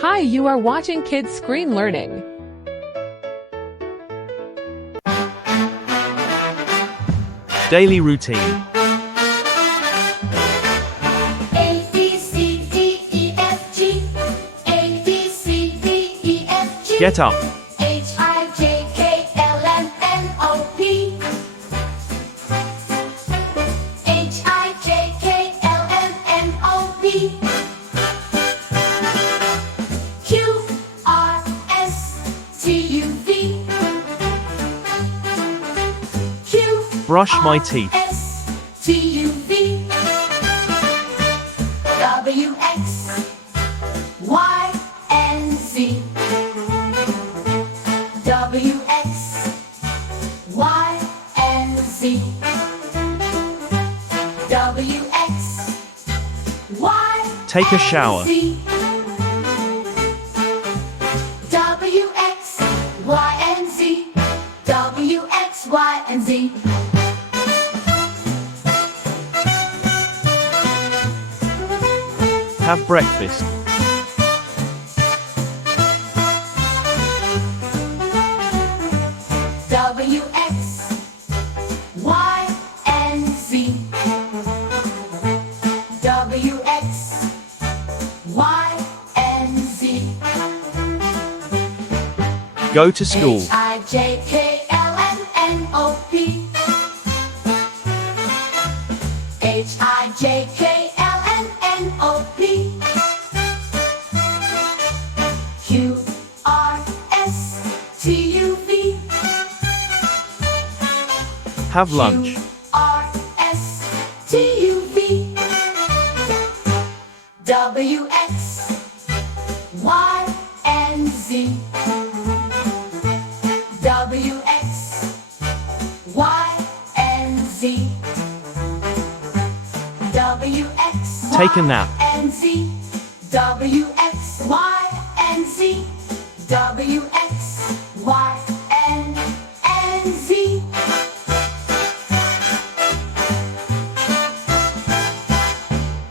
Hi, you are watching Kids Screen Learning. Daily routine. A, B, C, D, E, F, G. A, B, C, D, E, F, G. Get up. H, I, J, K, L, M, N, O, P. H, I, J, K, L, M, N, O, P. Q, R, S, T, U, V. Q, Brush my teeth. S, T, U, V. W, X, Y, and Z. W, X, Y, and Z. W, X, Y, Take a shower. and Z. W, X, Y, and Z. W, X, Y, and Z. Have breakfast. W, X, Y, and Z. W, X, Y, and Z. Go to school. H, I, J, K, L, M, N, O, P. H, I, J, K, L, M, N, O, P. Q, R, S, T, U, V. Have lunch. Q, R, S, T, U, V. W, X, Y, and Z. W, X, Y, and Z. W, X, Take a nap. and Z. W, X, Y, and Z. W, X, Y, and Z.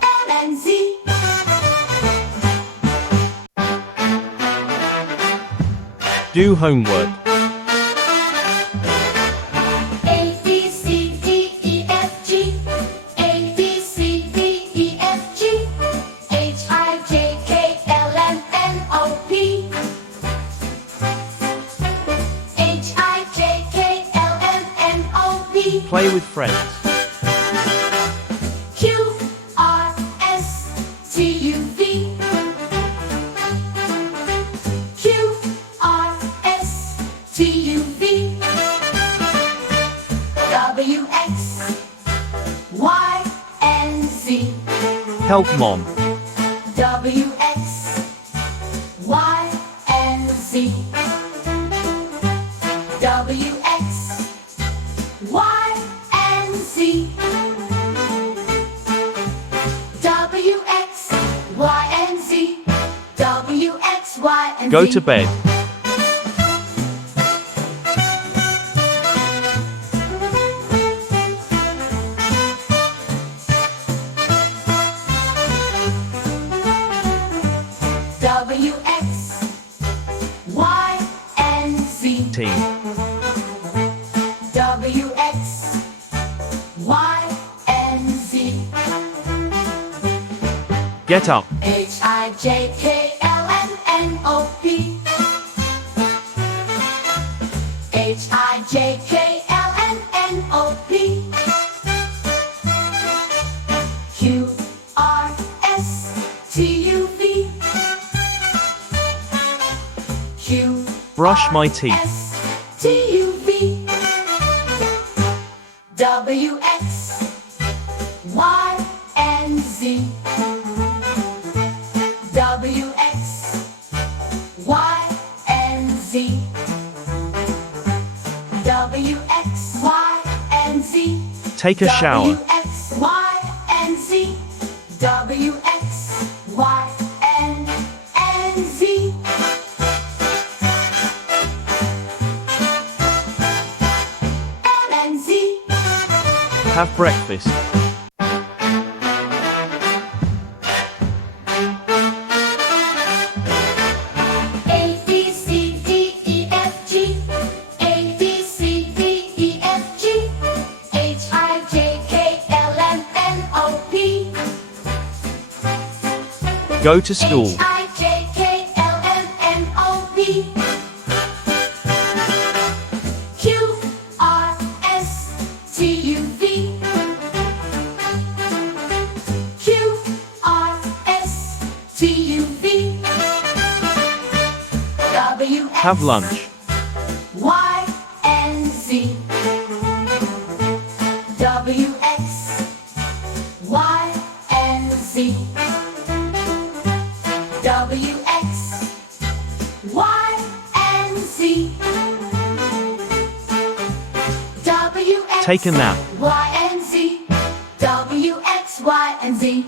M and Z. Do homework. A, B, C, D, E, F, G. A, B, C, D, E, F, G. H, I, J, K, L, M, N, O, P. H, I, J, K, L, M, N, O, P. Play with friends. Q, R, S, T, U, V. Q, R, S, T, U, V. W, X, Y, and Z. Help mom. W, X, Y, and Z. W, X, Y, and Z. W, X, Y, and Z. W, X, Y, and Z. Go to bed. W, X, Y, and Z. Team. W, X, Y, and Z. Get up. H, I, J, K, L, M, N, O, P. H, I, J, K, L, M, N, O, P. Q, R, S, T, U, V. Q, Brush my teeth. S, T, U, V. W, X, Y, and Z. W, X, Y, and Z. W, X, Y, and Z. Take a shower. W, X, Y, and Z. W, X, Y, and Z. M and Z. Have breakfast. Go to school. H-I-J-K-L-M-N-O-P Q-R-S-T-U-V Q-R-S-T-U-V W-X Have lunch. Y-N-Z W-X Y-N-Z W-X Y-N-Z W-X Take a nap. Y-N-Z W-X Y-N-Z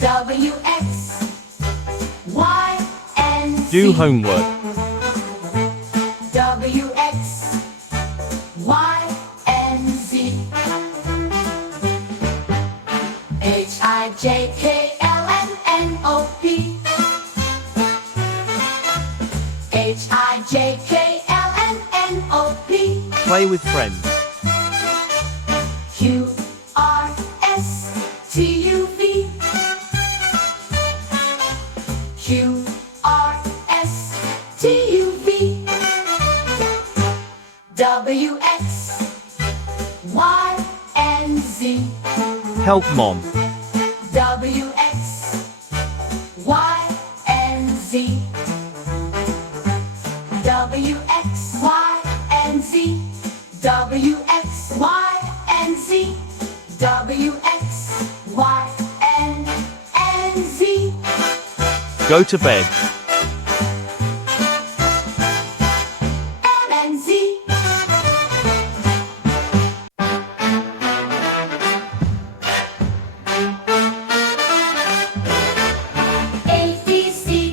W-X Y-N-Z Do homework. W-X Y-N-Z H-I-J-K-L-M-N-O-P H-I-J-K-L-M-N-O-P Play with friends. Q-R-S-T-U-V Q-R-S-T-U-V W-X Y-N-Z Help mom. W-X Y-N-Z W-X Y-N-Z W-X Y-N-Z W-X Y-N-N-Z Go to bed. M-N-Z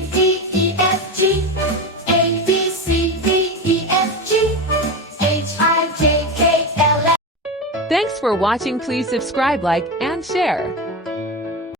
A-B-C-D-E-F-G A-B-C-D-E-F-G H-I-J-K-L-M Thanks for watching. Please subscribe, like, and share.